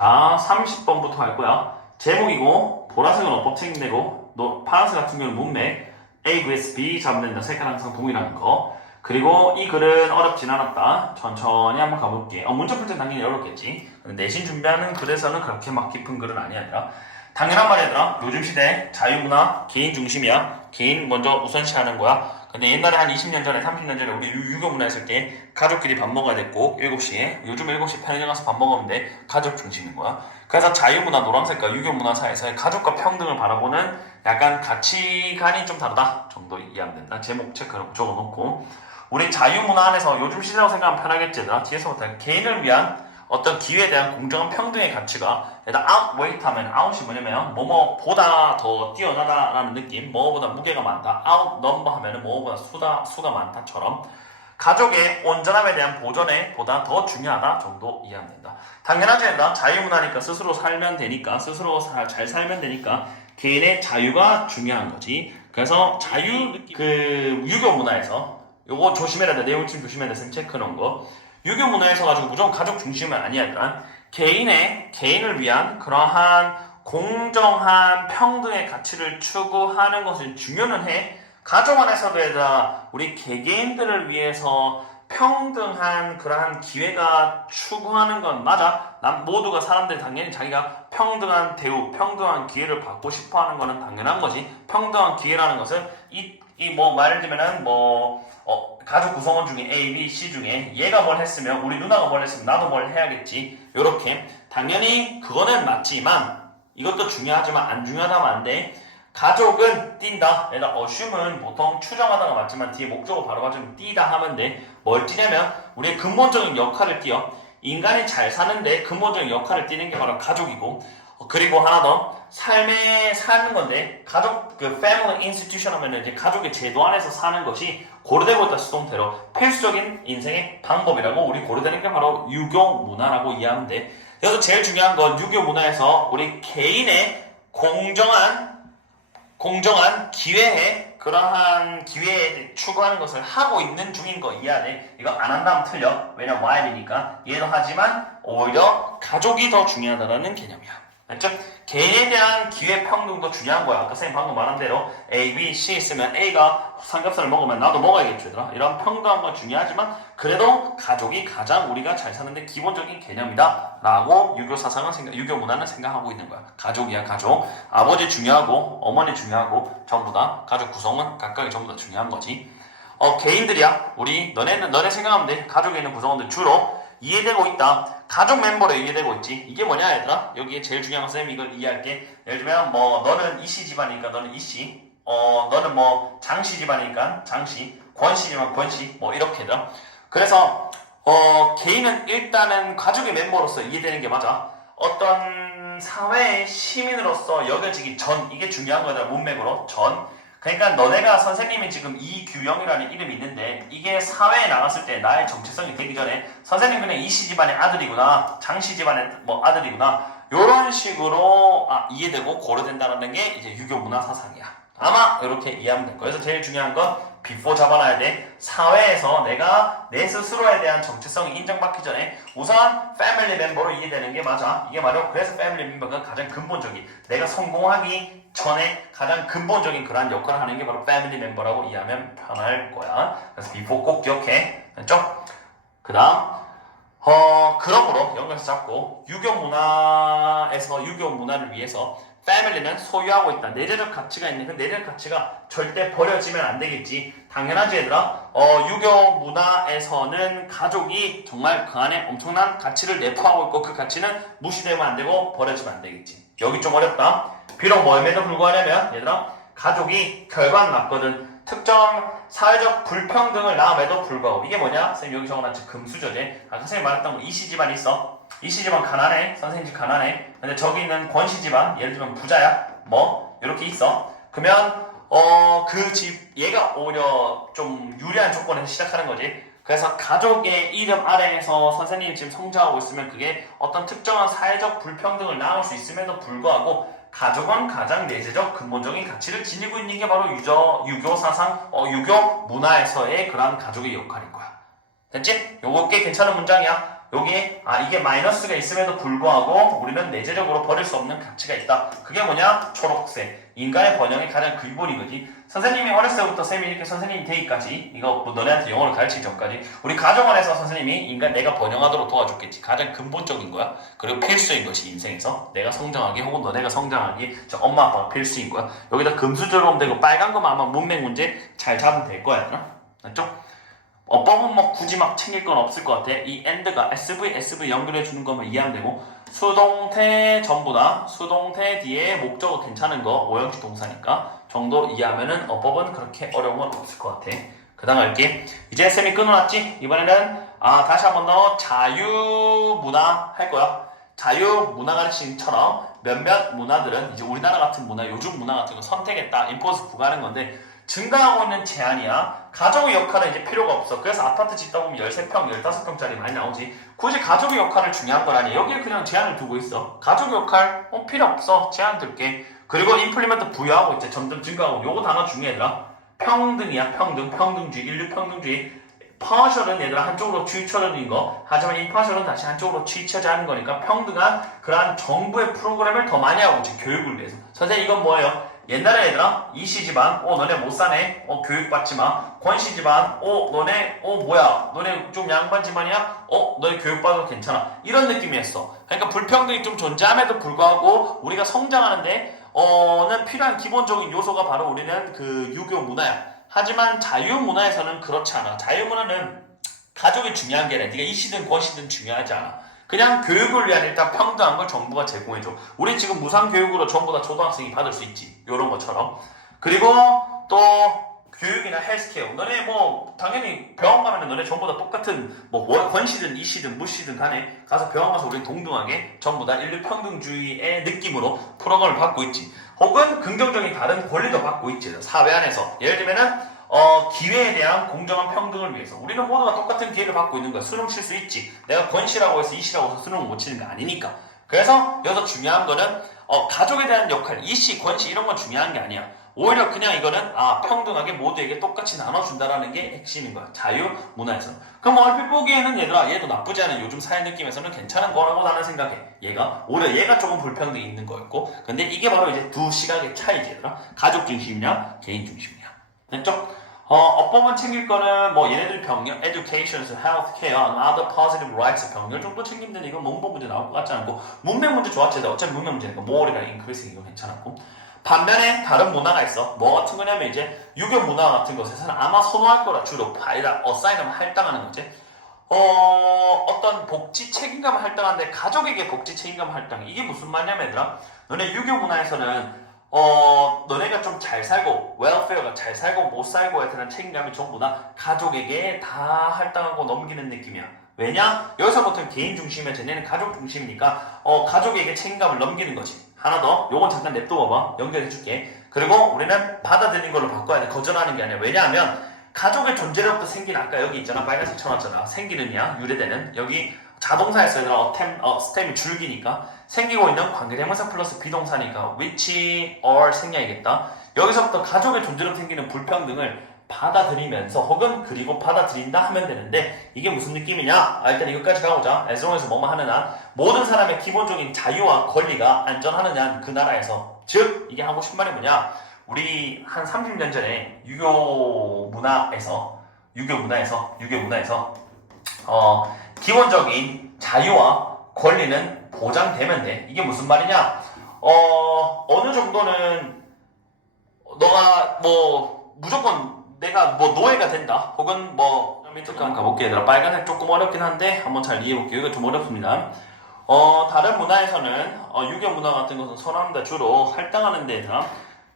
자, 30번부터 할 거야. 제목이고, 보라색은 어법 책임내고, 파란색 같은 경우는 문맥, A vs B 잡으면 된다. 색깔 항상 동일한 거. 그리고 이 글은 어렵진 않았다. 천천히 한번 가볼게. 문제 풀 땐 당연히 어렵겠지. 내신 준비하는 글에서는 그렇게 막 깊은 글은 아니야. 당연한 말이야, 얘들아. 요즘 시대 자유문화, 개인 중심이야. 개인 먼저 우선시하는 거야. 근데 옛날에 한 20년 전에, 30년 전에 우리 유교문화 했을 때 가족끼리 밥 먹어야 됐고 7시에 요즘 7시 편의점 가서 밥 먹으면 돼. 가족 중심인 거야. 그래서 자유문화 노란색과 유교문화 사이에서의 가족과 평등을 바라보는 약간 가치관이 좀 다르다 정도 이해하면 된다. 제목 체크로 적어놓고 우리 자유문화 안에서 요즘 시대라고 생각하면 편하겠지. 얘들아. 뒤에서부터 개인을 위한 어떤 기회에 대한 공정한 평등의 가치가 일단 outweigh 하면 out이 뭐냐면 뭐뭐보다 더 뛰어나다라는 느낌, 뭐보다 무게가 많다. outnumber 하면은 뭐보다 수가 많다처럼 가족의 온전함에 대한 보존에 보다 더 중요하다 정도 이해하면 된다. 당연하지. 얘들아. 자유문화니까 스스로 살면 되니까 스스로 잘 살면 되니까 개인의 자유가 중요한 거지. 그래서 유교 문화에서 요거 조심해야 돼. 내용 좀 조심해야 돼. 쌤 체크 놓은 거. 유교 문화에서 가지고 무조건 가족 중심은 아니야. 일단 개인을 위한 그러한 공정한 평등의 가치를 추구하는 것은 중요는 해. 가족 안에서도 얘들아 우리 개개인들을 위해서 평등한 그러한 기회가 추구하는 건 맞아. 모두가 사람들이 당연히 자기가 평등한 대우, 평등한 기회를 받고 싶어하는 거는 당연한 거지. 평등한 기회라는 것은 말을 들면은 가족 구성원 중에 A, B, C 중에 얘가 뭘 했으면 우리 누나가 뭘 했으면 나도 뭘 해야겠지. 요렇게 당연히 그거는 맞지만 이것도 중요하지만 안 중요하다면 안 돼. 가족은 띈다. 얘가 assume은 보통 추정하다가 맞지만 뒤에 목적어 바로 가지고 띄다 하면 돼. 뭘 띄냐면 우리의 근본적인 역할을 띄어. 인간이 잘 사는데 근본적인 역할을 띄는 게 바로 가족이고 그리고 하나 더 삶에 사는 건데 가족 family institution 하면은 이제 가족의 제도 안에서 사는 것이 고려되고 있다. 수동태로 필수적인 인생의 방법이라고 우리 고려되는 게 바로 유교 문화라고 이해하면 돼. 그래서 제일 중요한 건 유교 문화에서 우리 개인의 공정한 기회에 그러한 기회에 추구하는 것을 하고 있는 중인 거 이해하네. 이거 안 한다면 틀려. 왜냐면 while이니까 이해도 하지만 오히려 가족이 더 중요하다는 개념이야. 알죠? 개인에 대한 기회 평등도 중요한 거야. 아까 선생님 방금 말한 대로 A, B, C 있으면 A가 삼겹살을 먹으면 나도 먹어야겠죠. 얘들아. 이런 평등한 건 중요하지만 그래도 가족이 가장 우리가 잘 사는데 기본적인 개념이다 라고 유교 문화는 생각하고 있는 거야. 가족이야. 가족. 아버지 중요하고 어머니 중요하고 전부 다 가족 구성은 각각이 전부 다 중요한 거지. 개인들이야. 너네 생각하면 돼. 가족에 있는 구성원들 주로 이해되고 있다. 가족 멤버로 이해되고 있지. 이게 뭐냐 얘들아? 여기에 제일 중요한 건 쌤이 이걸 이해할게. 예를 들면 너는 이씨 집안이니까 너는 이씨, 너는 장씨 집안이니까 장씨, 권씨 집안 권씨, 이렇게 얘들아. 그래서 개인은 일단은 가족의 멤버로서 이해되는 게 맞아. 어떤 사회의 시민으로서 여겨지기 전, 이게 중요한 거다. 문맥으로 전. 그러니까 너네가 선생님이 지금 이규영이라는 이름이 있는데 이게 사회에 나갔을 때 나의 정체성이 되기 전에 선생님 그냥 이씨 집안의 아들이구나, 장씨 집안의 아들이구나, 요런 식으로 이해되고 고려된다는 게 이제 유교 문화 사상이야. 아마 이렇게 이해하면 될 거야. 그래서 제일 중요한 건 before 잡아놔야 돼. 사회에서 내가 내 스스로에 대한 정체성이 인정받기 전에 우선 패밀리 멤버로 이해되는 게 맞아. 이게 바로 그래서 패밀리 멤버가 가장 근본적인, 내가 성공하기 전에 가장 근본적인 그러한 역할을 하는 게 바로 패밀리 멤버라고 이해하면 편할 거야. 그래서 before 꼭 기억해. 됐죠? 그 다음 그러므로 연결해서 잡고 유교 문화를 위해서 패밀리는 소유하고 있다. 내재적 가치가 있는 그 내재적 가치가 절대 버려지면 안 되겠지. 당연하지 얘들아. 유교 문화에서는 가족이 정말 그 안에 엄청난 가치를 내포하고 있고 그 가치는 무시되면 안 되고 버려지면 안 되겠지. 여기 좀 어렵다. 비록 뭐임에도 불구하냐면 얘들아 가족이 결과는 맞거든. 특정 사회적 불평등을 낳음에도 불구하고 이게 뭐냐? 선생님 여기 적어놨지. 금수저제. 아까 선생님 말했던 거 이씨 집안 있어. 이씨 집안 가난해. 선생님 집 가난해. 근데 저기 있는 권씨 집안 예를 들면 부자야. 이렇게 있어. 그러면 그 집 얘가 오히려 좀 유리한 조건에서 시작하는 거지. 그래서 가족의 이름 아래에서 선생님이 지금 성장하고 있으면 그게 어떤 특정한 사회적 불평등을 낳을 수 있음에도 불구하고 가족은 가장 내재적 근본적인 가치를 지니고 있는 게 바로 유교 사상, 유교 문화에서의 그러한 가족의 역할인 거야. 됐지? 요거 꽤 괜찮은 문장이야. 여기 이게 마이너스가 있음에도 불구하고 우리는 내재적으로 버릴 수 없는 가치가 있다. 그게 뭐냐? 초록색. 인간의 번영의 가장 근본이거지. 선생님이 어렸을 때부터 쌤이 이렇게 선생님이 되기까지 이거 뭐 너네한테 영어를 가르치기 전까지 우리 가정원에서 선생님이 내가 번영하도록 도와줬겠지. 가장 근본적인 거야. 그리고 필수인 것이 인생에서 내가 성장하기 혹은 너네가 성장하기 엄마 아빠가 필수인 거야. 여기다 금수저로 되고 빨간 거만 아마 문맥 문제 잘 잡으면 될 거야. 맞죠? 어법은 뭐 굳이 막 챙길 건 없을 것 같아. 이 AND가 SV 연결해 주는 것만 이해하면 되고 수동태 전부나 수동태 뒤에 목적어 괜찮은 거 오형식 동사니까 정도 이해하면은 어법은 그렇게 어려운 건 없을 것 같아. 그 다음 할게. 이제 쌤이 끊어놨지? 이번에는 다시 한 번 더 자유문화 할 거야. 자유문화 가르침처럼 몇몇 문화들은 이제 우리나라 같은 문화, 요즘 문화 같은 거 선택했다, 임포스 부과하는 건데 증가하고 있는 제한이야. 가족의 역할은 이제 필요가 없어. 그래서 아파트 짓다 보면 13평, 15평짜리 많이 나오지. 굳이 가족의 역할을 중요한 건 아니야. 여기에 그냥 제한을 두고 있어. 가족의 역할 필요 없어. 제한 둘게. 그리고 임플리먼트 부여하고 이제 점점 증가하고 요거 단어 중요해더라. 평등이야. 평등주의, 인류평등주의. 파셜은 얘들아 한쪽으로 치우쳐지는 거. 하지만 임파셜은 다시 한쪽으로 치우쳐져 하는 거니까 평등한 그러한 정부의 프로그램을 더 많이 하고 있지. 교육을 위해서. 선생님 이건 뭐예요? 옛날에 얘들아 이씨 집안 너네 못 사네 교육받지 마. 권씨 집안 너네 뭐야 너네 좀 양반 집안이야 너네 교육받아도 괜찮아. 이런 느낌이었어. 그러니까 불평등이 좀 존재함에도 불구하고 우리가 성장하는데 는 필요한 기본적인 요소가 바로 우리는 그 유교 문화야. 하지만 자유문화에서는 그렇지 않아. 자유문화는 가족이 중요한 게 아니라 네가 이씨든 권씨든 중요하지 않아. 그냥 교육을 위한 일단 평등한 걸 정부가 제공해줘. 우리 지금 무상교육으로 전부 다 초등학생이 받을 수 있지. 요런 것처럼. 그리고 또 교육이나 헬스케어. 너네 뭐 당연히 병원 가면 너네 전부 다 똑같은 뭐 권씨든 이씨든 무씨든 간에 가서 병원 가서 우리 동등하게 전부 다 인류평등주의의 느낌으로 프로그램을 받고 있지. 혹은 긍정적인 다른 권리도 받고 있지. 사회 안에서. 예를 들면은 기회에 대한 공정한 평등을 위해서 우리는 모두가 똑같은 기회를 받고 있는 거야. 수능 칠 수 있지. 내가 권씨라고 해서 이씨라고 해서 수능을 못 치는 거 아니니까. 그래서 여기서 중요한 거는 가족에 대한 역할, 이씨, 권씨 이런 건 중요한 게 아니야. 오히려 그냥 이거는 평등하게 모두에게 똑같이 나눠준다라는 게 핵심인 거야. 자유문화에서. 그럼 얼핏 보기에는 얘도 나쁘지 않은 요즘 사회 느낌에서는 괜찮은 거라고 나는 생각해. 오히려 얘가 조금 불평등이 있는 거였고. 근데 이게 바로 이제 두 시각의 차이지 얘들아. 가족 중심이냐 개인 중심이냐. 됐죠? 어법만 챙길 거는 뭐 얘네들 병렬, education, healthcare, and other positive rights 병렬 정도 챙기면 이건 문법 문제 나올 것 같지 않고 문맥 문제 좋았지. 어차피 문맥 문제니까 more이나 increase 이거 괜찮았고. 반면에 다른 문화가 있어. 뭐 같은 거냐면 이제 유교 문화 같은 것에서는 아마 선호할 거라 주로 아니라 어사인하면 할당하는 거지. 어떤 복지 책임감을 할당하는데 가족에게 복지 책임감을 할당해. 이게 무슨 말이냐면 얘들아 너네 유교 문화에서는 너네가 좀 잘 살고 웰페어가 잘 살고 못 살고에 대한 책임감이 전부 다 가족에게 다 할당하고 넘기는 느낌이야. 왜냐? 여기서부터는 개인 중심이야. 쟤네는 가족 중심이니까 가족에게 책임감을 넘기는 거지. 하나 더 요건 잠깐 냅둬봐봐. 연결해줄게. 그리고 우리는 받아들이는 걸로 바꿔야 돼. 거절하는 게 아니야. 왜냐하면 가족의 존재로부터 생긴 아까 여기 있잖아. 빨간색 쳐놨잖아. 생기는이야. 유래되는 여기 자동사에서 얘들아 스템이 줄기니까 생기고 있는 관계대명사 플러스 비동사니까 which or 생략이겠다. 여기서부터 가족의 존재로 생기는 불평등을 받아들이면서 혹은 그리고 받아들인다 하면 되는데 이게 무슨 느낌이냐? 일단 이것까지 가보자. as long as 뭐만 하는 한 모든 사람의 기본적인 자유와 권리가 안전하느냐 그 나라에서. 즉 이게 하고 싶은 말이 뭐냐? 우리 한 30년 전에 유교 문화에서 기본적인 자유와 권리는 보장되면 돼. 이게 무슨 말이냐? 어느 정도는 너가 뭐 무조건 내가 뭐 노예가 된다. 혹은 뭐 밑에 한번 가볼게. 얘들아 빨간색 조금 어렵긴 한데 한번 잘 이해해볼게요. 이거 좀 어렵습니다. 다른 문화에서는 유교 문화 같은 것은 선호합니다. 주로 할당하는 데 얘들아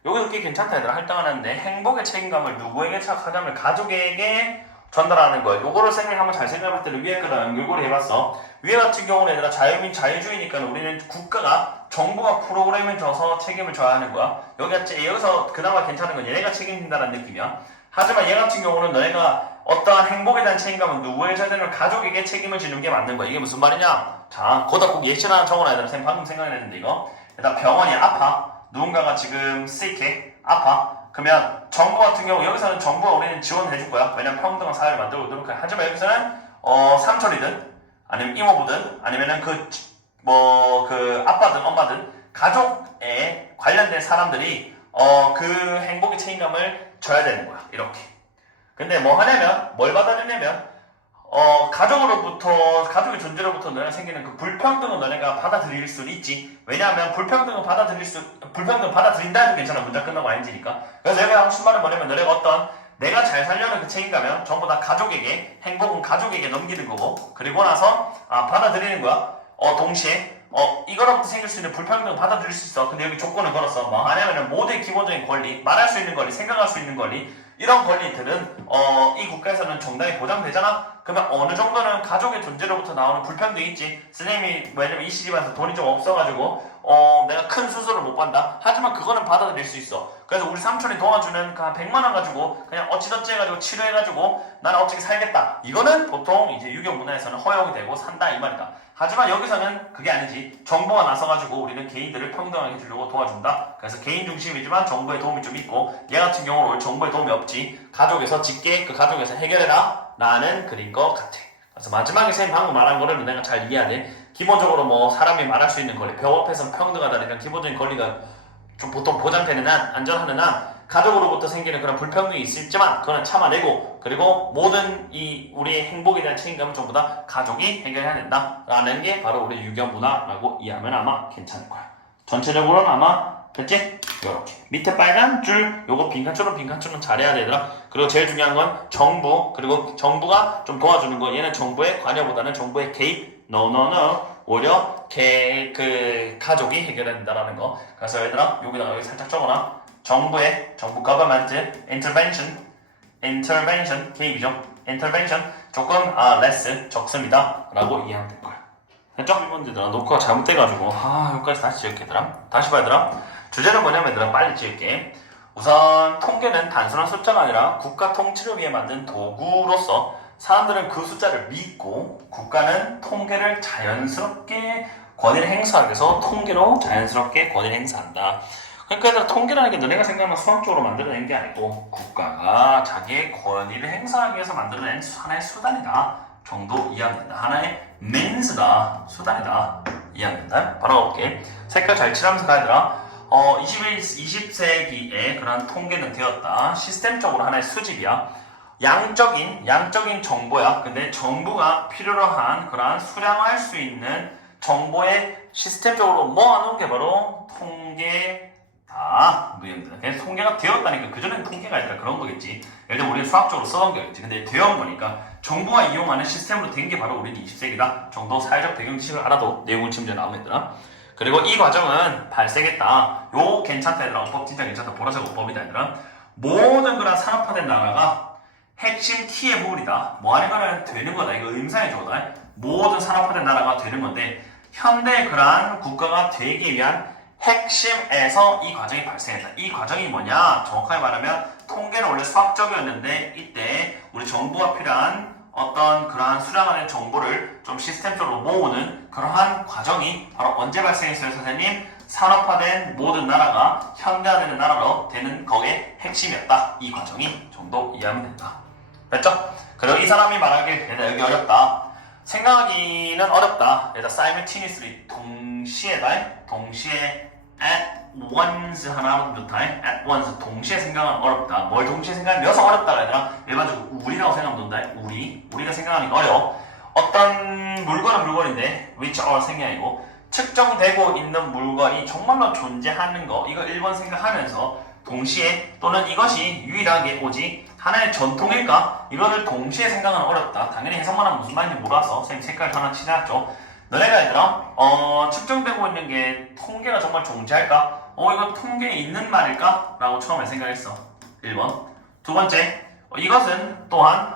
여기서 꽤 괜찮다 얘들아. 할당하는데 행복의 책임감을 누구에게 착하냐면 가족에게 전달하는 거예요. 요거를 쌤이 한번 잘 생각해볼 때는 위에 거랑 연결고리 해봤어. 위에 같은 경우는 얘들아 자유주의니까 우리는 국가가 정부가 프로그램을 줘서 책임을 져야 하는 거야. 여기서 그나마 괜찮은 건 얘네가 책임진다는 느낌이야. 하지만 얘 같은 경우는 너네가 어떠한 행복에 대한 책임감은 누구에게 져야 되는 가족에게 책임을 지는 게 맞는 거야. 이게 무슨 말이냐? 자, 거기다 꼭 예시 하나 적어놔야 돼. 쌤 방금 생각했는데 이거. 일단 병원이 아파. 누군가가 지금 sick해. 아파. 그러면 정부 같은 경우 여기서는 정부가 우리는 지원해줄 거야. 왜냐면 평등한 사회를 만들고 있도록 해. 하지만 여기서는 삼촌이든 아니면 이모부든 아니면은 그 아빠든 엄마든 가족에 관련된 사람들이 그 행복의 책임감을 져야 되는 거야. 이렇게. 근데 뭐 하냐면 뭘 받아들이냐면 가족의 존재로부터 너네가 생기는 그 불평등은 너네가 받아들일 수는 있지. 왜냐하면 불평등을 받아들인다 해도 괜찮아. 문장 끝나고 아닌지니까. 그래서 내가 하고 싶은 말은 뭐냐면 너네가 내가 잘 살려는 그 책임감은 전부 다 가족에게, 행복은 가족에게 넘기는 거고, 그리고 나서, 받아들이는 거야. 동시에, 이거로부터 생길 수 있는 불평등을 받아들일 수 있어. 근데 여기 조건을 걸었어. 뭐 하냐면은 모두의 기본적인 권리, 말할 수 있는 권리, 생각할 수 있는 권리, 이런 권리들은, 이 국가에서는 정당히 보장되잖아? 그러면 어느 정도는 가족의 존재로부터 나오는 불평등이 있지. 선생님이, 왜냐면 이 시집에서 돈이 좀 없어가지고, 내가 큰 수술을 못 받는다? 하지만 그거는 받아들일 수 있어. 그래서 우리 삼촌이 도와주는 그 한 100만원 가지고 그냥 어찌저찌 해가지고 치료해가지고 나는 어떻게 살겠다. 이거는 보통 이제 유교 문화에서는 허용이 되고 산다 이 말이다. 하지만 여기서는 그게 아니지. 정부가 나서가지고 우리는 개인들을 평등하게 해주려고 도와준다. 그래서 개인 중심이지만 정부의 도움이 좀 있고 얘 같은 경우는 정부의 도움이 없지. 가족에서 그 가족에서 해결해라. 라는 글인 것 같아. 그래서 마지막에 선생님 방금 말한 거를 내가 잘 이해해야 돼. 기본적으로 뭐 사람이 말할 수 있는 권리, 벽 앞에서는 평등하다는 기본적인 권리가 좀 보통 보장되는 한, 안전하는 한, 가족으로부터 생기는 그런 불평등이 있지만 그거는 참아내고, 그리고 모든 우리의 행복에 대한 책임감은 전부 다 가족이 해결해야 된다라는 게 바로 우리 유교 문화라고 이해하면 아마 괜찮을 거야. 전체적으로는 아마 됐지? 요렇게 밑에 빨간 줄 요거 빈칸줄은 잘해야 되더라. 그리고 제일 중요한 건 정부, 그리고 정부가 좀 도와주는 거. 얘는 정부의 관여보다는 정부의 개입. No. 오히려 그 가족이 해결해야 된다라는 거. 그래서 얘들아 여기다가 여기 살짝 적어놔. 정부 government intervention 개입이죠. intervention 조금 less 적습니다 라고 이해하면 될 거야. 됐죠? 일본들아 녹화가 잘못돼가지고 여기까지 다시 지을게. 얘들아 다시 봐. 얘들아 주제는 뭐냐면 얘들아 빨리 지을게. 우선 통계는 단순한 숫자가 아니라 국가 통치를 위해 만든 도구로서 사람들은 그 숫자를 믿고 국가는 통계를 자연스럽게 권위를 행사하기 위해서 통계로 자연스럽게 권위를 행사한다. 그러니까 얘들아 통계라는 게 너네가 생각하는 수학적으로 만들어낸 게 아니고 국가가 자기의 권위를 행사하기 위해서 만들어낸 하나의 수단이다 정도 이해하면 된다. 하나의 means다. 수단이다. 이해하면 된다. 바로 가볼게. 색깔 잘 칠하면서 가야되라. 20세기에 그런 통계는 되었다. 시스템적으로 하나의 수집이야. 양적인 정보야. 근데 정부가 필요로 한 그러한 수량할 수 있는 정보의 시스템적으로 모아놓은 게 바로 통계다. 그래서 통계가 되었다니까 그전에는 통계가 아니라 그런 거겠지. 예를 들면 우리는 수학적으로 써던 거겠지. 근데 되어온 거니까 정부가 이용하는 시스템으로 된 게 바로 우리는 20세기다 정도 사회적 배경 지식을 알아도 내용을 침제 나오면 되나. 그리고 이 과정은 발생했다. 요 괜찮다 얘들아. 어법 진짜 괜찮다. 보라색 어법이다 얘들아. 모든 그런 산업화된 나라가 핵심 키의 부분이다. 뭐 하는 되는 거다. 이거 의미상의 조어다. 모든 산업화된 나라가 되는 건데 현대 그러한 국가가 되기 위한 핵심에서 이 과정이 발생했다. 이 과정이 뭐냐? 정확하게 말하면 통계는 원래 수학적이었는데 이때 우리 정부가 필요한 어떤 그러한 수량하는 정보를 좀 시스템적으로 모으는 그러한 과정이 바로 언제 발생했어요, 선생님? 산업화된 모든 나라가 현대화되는 나라로 되는 거기에 핵심이었다. 이 과정이 정도 이해하면 된다. 됐죠? 그리고 이 사람이 말하길 얘들아 여기 어렵다. 생각하기는 어렵다. 얘들아 simultaneously 동시에 at once 하나부터 at once 동시에 생각은 어렵다. 뭘 동시에 생각하면서 어렵다 얘들아. 일반적으로 우리라고 생각하면 된다. 우리가 생각하니까 어려워. 어떤 물건은 물건인데 which are 생략이고 측정되고 있는 물건이 정말로 존재하는 거 이거 1번 생각하면서 동시에 또는 이것이 유일하게 오직 하나의 전통일까? 이거를 동시에 생각은 어렵다. 당연히 해석만 하면 무슨 말인지 몰라서 선생님 색깔 하나 칠해놨죠. 너네가 얘들아 측정되고 있는 게 통계가 정말 존재할까? 이거 통계에 있는 말일까? 라고 처음에 생각했어. 1번. 두 번째, 이것은 또한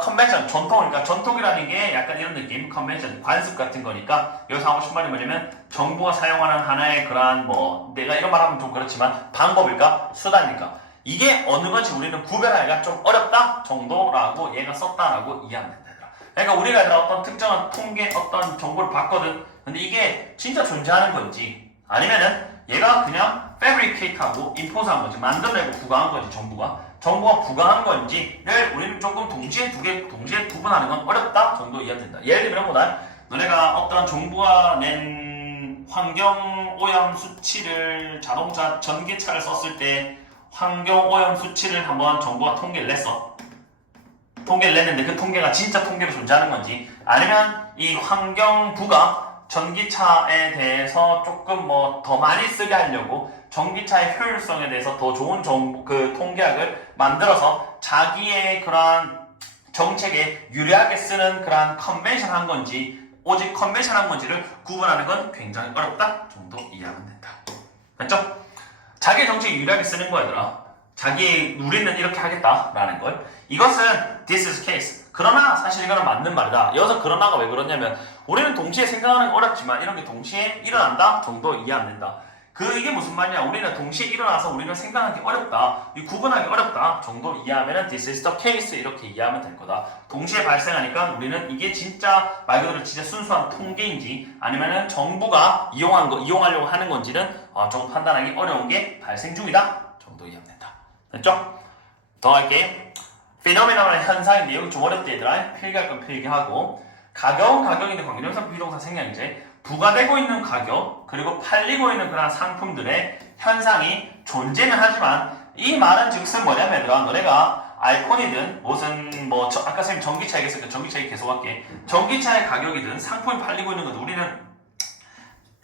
컨벤션, 전통이니까 전통이라는 게 약간 이런 느낌, 컨벤션, 관습 같은 거니까 여기서 하고 싶은 말이 뭐냐면 정부가 사용하는 하나의 그러한 내가 이런 말 하면 좀 그렇지만 방법일까? 수단일까? 이게 어느 건지 우리는 구별하기가 좀 어렵다 정도라고 얘가 썼다라고 이해하면 된다. 그러니까 우리가 어떤 특정한 통계 어떤 정보를 봤거든. 근데 이게 진짜 존재하는 건지 아니면은 얘가 그냥 fabricate하고 impose한 거지. 만들어내고 부과한 거지 정부가. 정부가 부과한 건지를 우리는 조금 동시에 구분하는 건 어렵다 정도 이해가 된다. 예를 들면 뭐다? 너네가 어떤 정부가 낸 환경 오염 수치를 자동차 전기차를 썼을 때 환경 오염 수치를 한번 정부가 통계를 냈어. 통계를 냈는데 그 통계가 진짜 통계로 존재하는 건지 아니면 이 환경부가 전기차에 대해서 조금 뭐 더 많이 쓰게 하려고 전기차의 효율성에 대해서 더 좋은 그 통계학을 만들어서 자기의 그러한 정책에 유리하게 쓰는 그러한 컨벤션 한 건지 오직 컨벤션 한 건지를 구분하는 건 굉장히 어렵다 정도 이해하면 된다. 됐죠? 자기 정책에 유리하게 쓰는 거야 얘들아. 우리는 이렇게 하겠다라는 걸. 이것은 this is case. 그러나 사실 이거는 맞는 말이다. 여기서 그러나가 왜 그러냐면 우리는 동시에 생각하는 건 어렵지만 이런 게 동시에 일어난다 정도 이해 안 된다. 이게 무슨 말이냐? 우리는 동시에 일어나서 우리는 생각하기 어렵다. 구분하기 어렵다 정도 이해하면 this is the case 이렇게 이해하면 될 거다. 동시에 발생하니까 우리는 이게 진짜 말 그대로 진짜 순수한 통계인지 아니면은 정부가 이용하려고 하는 건지는 조금 판단하기 어려운 게 발생 중이다 정도 이해하면 된다. 됐죠? 더 할게. 피노미널한 현상인데 여기 좀 어렵대 얘들아. 필기할 건 필기하고 가격은 가격인데 관계대명사 비동사 생략이제 부과되고 있는 가격 그리고 팔리고 있는 그런 상품들의 현상이 존재는 하지만 이 말은 즉슨 뭐냐면 얘들아 너네가 아이폰이든 무슨 아까 선생님 전기차 얘기했으니까 전기차 얘기 계속 할게. 전기차의 가격이든 상품이 팔리고 있는 것도 우리는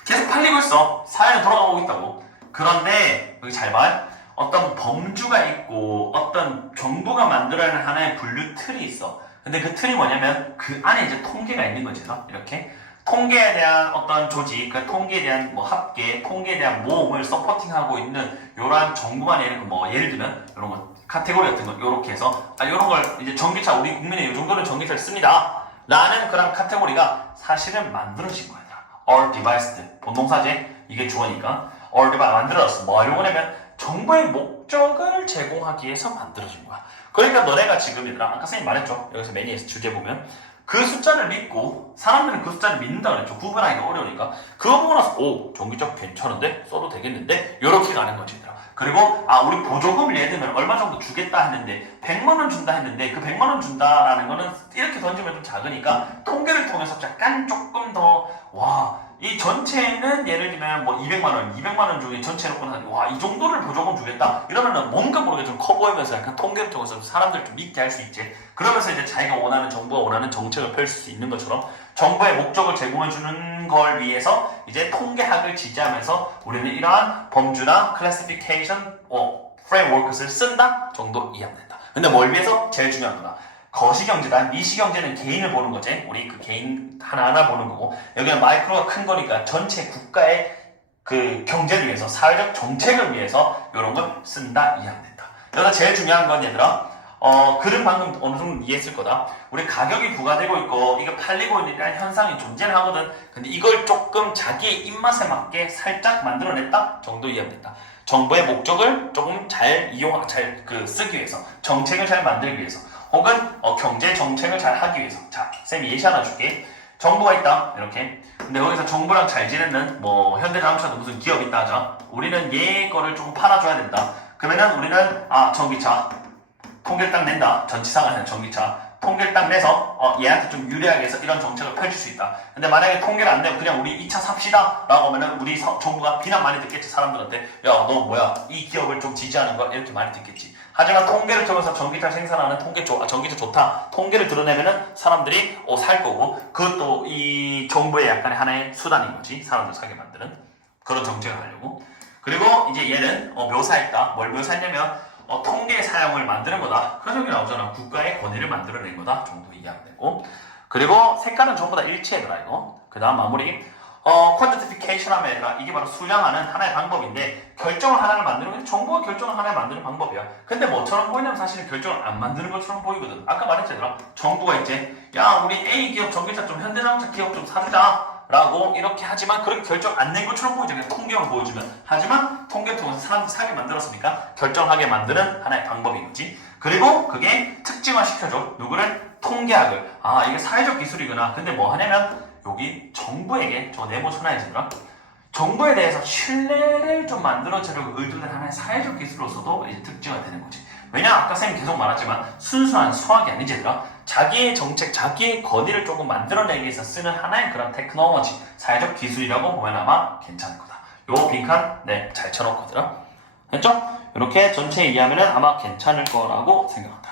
계속 팔리고 있어. 사회는 돌아가고 있다고. 그런데 여기 잘 봐. 어떤 범주가 있고 어떤 정부가 만들어내는 하나의 분류 틀이 있어. 근데 그 틀이 뭐냐면 그 안에 이제 통계가 있는 거지. 이렇게 통계에 대한 어떤 조직, 그 통계에 대한 합계, 통계에 대한 모험을 서포팅하고 있는 이러한 정부가 내는 예를 들면 이런 거 카테고리 같은 거 이렇게 해서 이런 걸 이제 전기차 우리 국민의 이 정도는 전기차를 씁니다. 라는 그런 카테고리가 사실은 만들어진 거야. or devised 본동사제 이게 주어니까 or devised 만들어졌어. 뭐 하려고 하냐면 정부의 목적을 제공하기 위해서 만들어진 거야. 그러니까 너네가 지금 얘들아 아까 선생님 말했죠. 여기서 매니에서 주제 보면 그 숫자를 믿고 사람들은 그 숫자를 믿는다 그랬죠. 구분하기가 어려우니까 그거 보고 나서 전기차 괜찮은데? 써도 되겠는데? 이렇게 가는 거지 얘들아. 그리고 우리 보조금을 예를 들면 얼마 정도 주겠다 했는데 100만원 준다 했는데 그 100만원 준다라는 거는 이렇게 던지면 좀 작으니까 통계를 통해서 약간 조금 더 이 전체는 예를 들면 200만원 중에 전체 놓고 이 정도를 보조금 주겠다 이러면은 뭔가 모르게 좀 커 보이면서 약간 통계를 통해서 사람들 좀 믿게 할 수 있지. 그러면서 이제 자기가 원하는 정부가 원하는 정책을 펼칠 수 있는 것처럼 정부의 목적을 제공해 주는 걸 위해서 이제 통계학을 지지하면서 우리는 이러한 범주나 클래시피케이션 프레임워크를 쓴다 정도 이해하면 된다. 근데 뭘 위해서? 제일 중요한 거다. 거시경제다. 미시경제는 개인을 보는 거지. 우리 그 개인 하나하나 보는 거고 여기는 마이크로가 큰 거니까 전체 국가의 그 경제를 위해서 사회적 정책을 위해서 이런 걸 쓴다 이해하면 된다. 여기서 제일 중요한 건 얘들아 글은 방금 어느 정도 이해했을 거다. 우리 가격이 부과되고 있고 이거 팔리고 있는 현상이 존재를 하거든. 근데 이걸 조금 자기의 입맛에 맞게 살짝 만들어냈다 정도 이해하면 된다. 정부의 목적을 조금 잘 쓰기 위해서 정책을 잘 만들기 위해서 혹은 경제 정책을 잘 하기 위해서. 자, 쌤이 예시 하나 줄게. 정부가 있다 이렇게. 근데 거기서 정부랑 잘 지내는 현대자동차도 무슨 기업 있다 하자. 우리는 얘 거를 조금 팔아줘야 된다. 그러면은 우리는 전기차 통계를 딱 낸다. 전치사가 아니라 전기차 통계를 딱 내서 얘한테 좀 유리하게 해서 이런 정책을 펼칠 수 있다. 근데 만약에 통계를 안 내고 그냥 우리 2차 삽시다 라고 하면은 우리 정부가 비난 많이 듣겠지. 사람들한테 야 너 뭐야 이 기업을 좀 지지하는 거 이렇게 많이 듣겠지. 하지만 통계를 통해서 전기차 생산하는 전기차 좋다 통계를 드러내면은 사람들이 살 거고 그것도 이 정부의 약간의 하나의 수단인 거지. 사람들 사게 만드는 그런 정책을 하려고. 그리고 이제 얘는 묘사했다. 뭘 묘사했냐면 통계 사용을 만드는 거다. 그래서 여기 나오잖아. 국가의 권위를 만들어낸 거다 정도 이해하면 되고. 그리고 색깔은 전부 다 일치해더라 이거. 그 다음 마무리. 퀀티피케이션 하면 이게 바로 수량하는 하나의 방법인데 결정을 하나를 만드는 게 정부가 결정을 하나를 만드는 방법이야. 근데 뭐처럼 보이냐면 사실은 결정을 안 만드는 것처럼 보이거든. 아까 말했잖아. 정부가 이제 야 우리 A 기업 전기차 좀 현대자동차 기업 좀 사주자 라고 이렇게 하지만 그렇게 결정 안 낸 것처럼 보이죠. 그냥 통계만 보여주면. 하지만 통계를 통해서 사람들이 사게 만들었으니까 결정하게 만드는 하나의 방법인 거지. 그리고 그게 특징화 시켜줘. 누구를? 통계학을. 이게 사회적 기술이구나. 근데 뭐 하냐면 여기 정부에게 저 네모 쳐놔야지더라. 정보에 대해서 신뢰를 좀 만들어주려고 의도된 하나의 사회적 기술로서도 이제 특징화 되는 거지. 왜냐 아까 쌤이 계속 말하지만 순수한 수학이 아니지 얘들아. 자기의 정책, 자기의 권위를 조금 만들어내기 위해서 쓰는 하나의 그런 테크놀로지, 사회적 기술이라고 보면 아마 괜찮을 거다. 요 빈칸 네, 잘 쳐놓거든. 됐죠? 이렇게 전체 이해하면 아마 괜찮을 거라고 생각한다.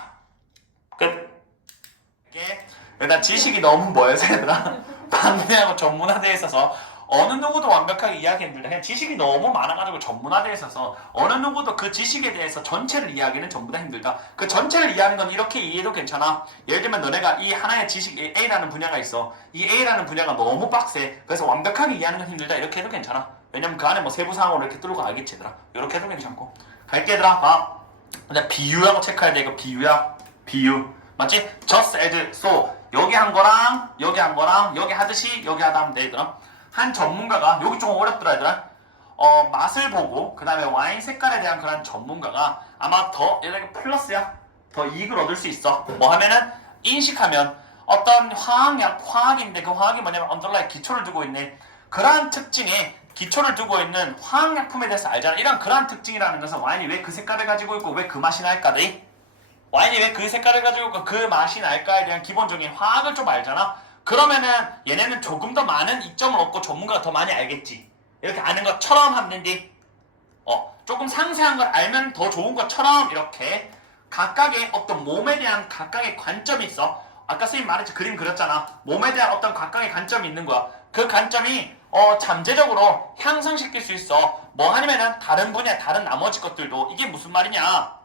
끝. 이게 일단 지식이 너무 뭐여서 얘들아 방대하고 전문화되어 있어서 어느 누구도 완벽하게 이해하기 힘들다. 그냥 지식이 너무 많아가지고 전문화되어 있어서 어느 누구도 그 지식에 대해서 전체를 이해하기는 전부 다 힘들다. 그 전체를 이해하는 건 이렇게 이해도 괜찮아. 예를 들면 너네가 이 하나의 지식 A라는 분야가 있어. 이 A라는 분야가 너무 빡세. 그래서 완벽하게 이해하는 건 힘들다. 이렇게 해도 괜찮아. 왜냐면 그 안에 뭐 세부사항으로 이렇게 뚫고 알겠지 얘들아. 이렇게 해도 괜찮고. 갈게 얘들아. 봐. 근데 비유라고 체크해야 돼. 이거 비유야. 비유. 맞지? just as so. 여기 한 거랑 여기 한 거랑 여기 하듯이 여기 하다 하면 돼 얘들아. 한 전문가가 여기 좀 어렵더라 얘들아. 맛을 보고 그 다음에 와인 색깔에 대한 그런 전문가가 아마 더 얘네가 플러스야. 더 이익을 얻을 수 있어. 뭐 하면은 인식하면 어떤 화학인데 그 화학이 뭐냐면 언더라인 기초를 두고 있는 그러한 특징에 기초를 두고 있는 화학약품에 대해서 알잖아. 이런 그러한 특징이라는 것은 와인이 왜 그 색깔을 가지고 있고 왜 그 맛이 날까지 와인이 왜 그 색깔을 가지고 있고 그 맛이 날까에 대한 기본적인 화학을 좀 알잖아. 그러면은 얘네는 조금 더 많은 이점을 얻고 전문가가 더 많이 알겠지. 이렇게 아는 것처럼 하는데 조금 상세한 걸 알면 더 좋은 것처럼 이렇게 각각의 어떤 몸에 대한 각각의 관점이 있어. 아까 선생님 말했지 그림 그렸잖아. 몸에 대한 어떤 각각의 관점이 있는 거야. 그 관점이 잠재적으로 향상시킬 수 있어. 뭐 하냐면은 다른 분야 다른 나머지 것들도 이게 무슨 말이냐.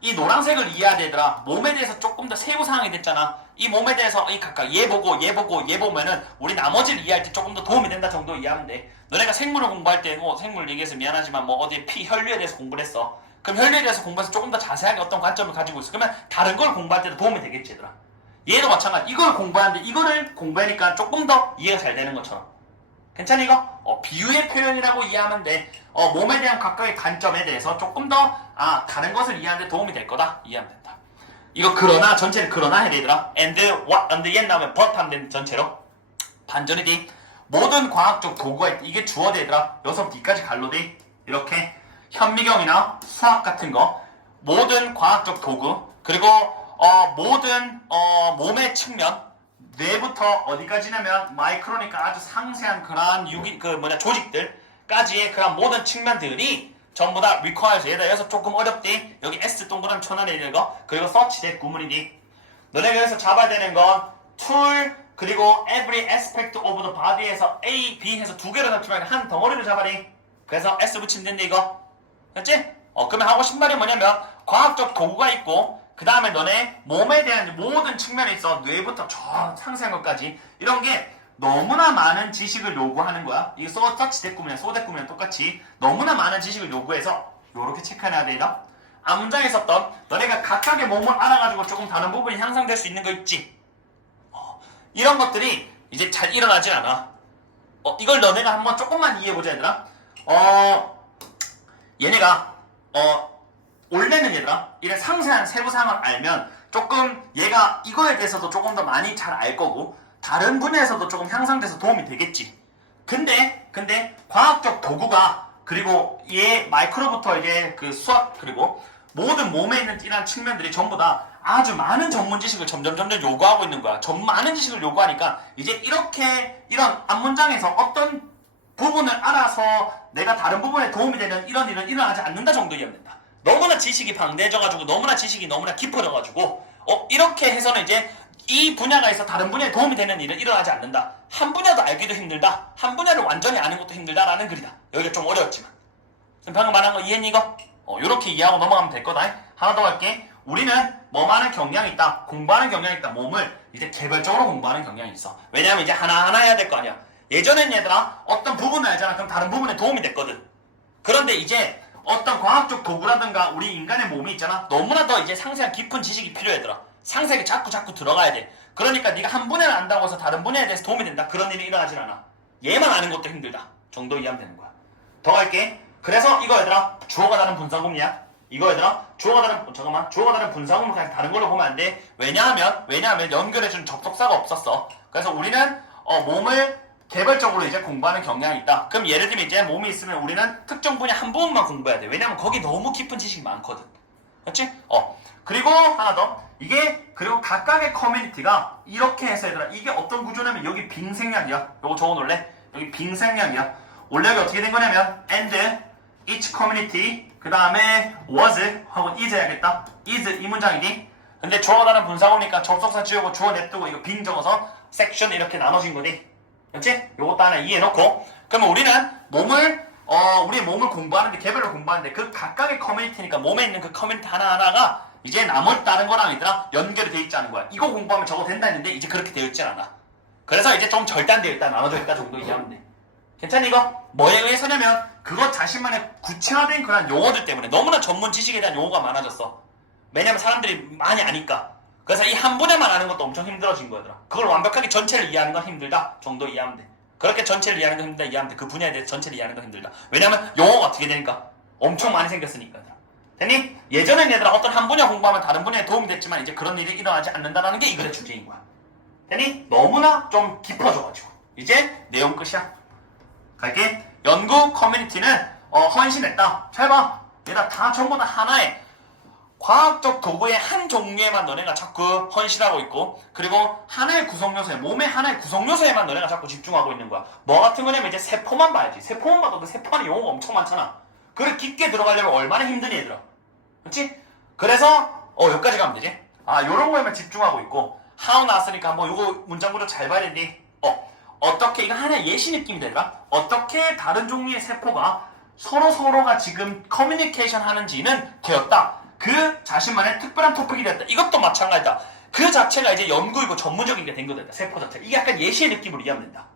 이 노란색을 이해해야 되더라. 몸에 대해서 조금 더 세부 사항이 됐잖아. 이 몸에 대해서 이 각각 얘 보고 얘 보고 얘 보면은 우리 나머지를 이해할 때 조금 더 도움이 된다 정도 이해하면 돼. 너네가 생물을 공부할 때 뭐 생물 얘기해서 미안하지만 뭐 어디 피 혈류에 대해서 공부를 했어. 그럼 혈류에 대해서 공부해서 조금 더 자세하게 어떤 관점을 가지고 있어. 그러면 다른 걸 공부할 때도 도움이 되겠지 얘들아. 얘도 마찬가지. 이걸 공부하는데 이거를 공부하니까 조금 더 이해가 잘 되는 것처럼. 괜찮니 이거? 비유의 표현이라고 이해하면 돼. 몸에 대한 각각의 관점에 대해서 조금 더 다른 것을 이해하는 데 도움이 될 거다. 이해하면 된다. 이거 그러나 전체를 그러나 해야 되더라. and what and yet 나오면 but 하면 되는 전체로 반전이 돼. 모든 과학적 도구가 있다. 이게 주어 되더라. 여기서부터 뒤까지 갈로 돼. 이렇게 현미경이나 수학 같은 거 모든 과학적 도구 그리고 모든 몸의 측면 뇌부터 어디까지냐면 마이크로니까 아주 상세한 그러한 조직들까지의 그런 모든 측면들이 전부 다 requires. 얘다 여기서 조금 어렵디. 여기 S 동그라미 쳐놔야 되는 거. 그리고 search 대 구문이니. 너네가 여기서 잡아야 되는 건 tool 그리고 every aspect of the body에서 A, B 해서 두 개로 잡지 말고 한 덩어리를 잡아리. 그래서 S 붙이면 된대 이거. 됐지? 그러면 하고 싶은 말이 뭐냐면 과학적 도구가 있고 그 다음에 너네 몸에 대한 모든 측면에 있어. 뇌부터 저 상세한 것까지 이런 게 너무나 많은 지식을 요구하는 거야. 이게 서치 대꾸문이야. 소대꾸문이랑 똑같이 너무나 많은 지식을 요구해서 요렇게 체크해놔야 되나? 앞문장에 있었던 너네가 각각의 몸을 알아가지고 조금 다른 부분이 향상될 수 있는 거 있지? 이런 것들이 이제 잘 일어나진 않아. 이걸 너네가 한번 조금만 이해해보자 얘들아. 얘네가 원래는 얘들아 이런 상세한 세부사항을 알면 조금 얘가 이거에 대해서도 조금 더 많이 잘 알 거고 다른 분야에서도 조금 향상돼서 도움이 되겠지. 근데 과학적 도구가 그리고 얘 마이크로부터 이제 그 수학 그리고 모든 몸에 있는 이런 측면들이 전부 다 아주 많은 전문 지식을 점점 요구하고 있는 거야. 많은 지식을 요구하니까 이제 이렇게 이런 앞문장에서 어떤 부분을 알아서 내가 다른 부분에 도움이 되는 이런 일은 일어나지 않는다 정도 이해하면 된다. 너무나 지식이 방대해져가지고 너무나 지식이 너무나 깊어져가지고 이렇게 해서는 이제 이 분야가 있어 다른 분야에 도움이 되는 일은 일어나지 않는다. 한 분야도 알기도 힘들다. 한 분야를 완전히 아는 것도 힘들다라는 글이다. 여기가 좀 어려웠지만 방금 말한 거 이해했니 이거? 요렇게 이해하고 넘어가면 될 거다. 하나 더 할게. 우리는 뭐만한 경향이 있다. 공부하는 경향이 있다. 몸을 이제 개별적으로 공부하는 경향이 있어. 왜냐하면 이제 하나하나 해야 될 거 아니야. 예전엔 얘들아 어떤 부분을 알잖아. 그럼 다른 부분에 도움이 됐거든. 그런데 이제 어떤 과학적 도구라든가 우리 인간의 몸이 있잖아. 너무나 더 이제 상세한 깊은 지식이 필요하더라. 상세하게 자꾸 들어가야 돼. 그러니까 네가 한 분야를 안다고 해서 다른 분야에 대해서 도움이 된다. 그런 일이 일어나질 않아. 얘만 아는 것도 힘들다. 정도 이해하면 되는 거야. 더 갈게. 그래서 이거 얘들아 주어가 다른 분사구문이야. 이거 얘들아 주어가 다른 분사구문을 그냥 다른 걸로 보면 안 돼. 왜냐하면 연결해준 접속사가 없었어. 그래서 우리는 몸을 개별적으로 이제 공부하는 경향이 있다. 그럼 예를 들면 이제 몸이 있으면 우리는 특정 분야 한 부분만 공부해야 돼. 왜냐면 거기 너무 깊은 지식이 많거든. 그렇지? 그리고 하나 더. 이게 그리고 각각의 커뮤니티가 이렇게 해서 얘들아 이게 어떤 구조냐면 여기 빙생략이야. 요거 적어놓을래? 여기 빙생략이야. 원래 여기 어떻게 된 거냐면 and each community 그 다음에 was 하고 is 해야겠다. is 이 문장이니? 근데 주어가 다른 분사구니까 접속사 지우고 주어 냅두고 이거 빙 적어서 섹션 이렇게 나눠진 거니? 그렇지? 요것도 하나 이해해놓고 그러면 우리는 우리의 몸을 공부하는데 개별로 공부하는데 그 각각의 커뮤니티니까 몸에 있는 그 커뮤니티 하나하나가 이제 나머지 다른 거랑 얘들아 연결이 돼 있지 않은 거야. 이거 공부하면 저거 된다 했는데 이제 그렇게 되어 있지 않아. 그래서 이제 좀 절단되어 있다 나눠져 있다 정도 이해하면 돼. 괜찮니 이거? 뭐에 의해서냐면 그것 자신만의 구체화된 그런 용어들 때문에 너무나 전문 지식에 대한 용어가 많아졌어. 왜냐면 사람들이 많이 아니까. 그래서 이 한 분야만 아는 것도 엄청 힘들어진 거더라. 그걸 완벽하게 전체를 이해하는 건 힘들다 정도 이해하면 돼. 그렇게 전체를 이해하는 건 힘들다 이해하면 돼. 그 분야에 대해서 전체를 이해하는 건 힘들다. 왜냐면 용어가 어떻게 되니까 엄청 많이 생겼으니까. 됐니? 예전엔 얘들아 어떤 한 분야 공부하면 다른 분야에 도움이 됐지만 이제 그런 일이 일어나지 않는다는 게 이 글의 주제인 거야. 됐니? 너무나 좀 깊어져가지고 이제 내용 끝이야. 갈게. 연구 커뮤니티는 헌신했다. 잘 봐. 얘들아 다 전부 다 하나의 과학적 도구의 한 종류에만 너네가 자꾸 헌신하고 있고 그리고 하나의 구성요소에 몸의 하나의 구성요소에만 너네가 자꾸 집중하고 있는 거야. 뭐 같은 거냐면 이제 세포만 봐야지. 세포만 봐도 그 세포 안에 용어가 엄청 많잖아. 그걸 깊게 들어가려면 얼마나 힘드니 얘들아. 그렇지? 그래서 여기까지 가면 되지. 요런 거에만 집중하고 있고 how 나왔으니까 한번 요거 문장구조 잘 봐야 되니 어떻게 이거 하나의 예시 느낌이 되더라. 어떻게 다른 종류의 세포가 서로가 지금 커뮤니케이션 하는지는 되었다. 그 자신만의 특별한 토픽이 됐다. 이것도 마찬가지다. 그 자체가 이제 연구이고 전문적인 게 된 거다. 세포 자체. 이게 약간 예시의 느낌으로 이해하면 된다.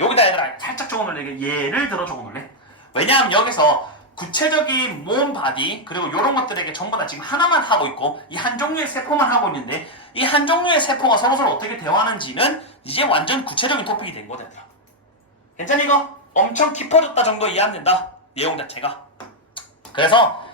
여기다 얘들아 살짝 적어놓을래. 예를 들어 적어놓을래. 왜냐하면 여기서 구체적인 몸 바디 그리고 이런 것들에게 전부 다 지금 하나만 하고 있고 이 한 종류의 세포만 하고 있는데 이 한 종류의 세포가 서로 어떻게 대화하는지는 이제 완전 구체적인 토픽이 된 거다. 괜찮니 이거? 엄청 깊어졌다 정도 이해하면 된다. 내용 자체가. 그래서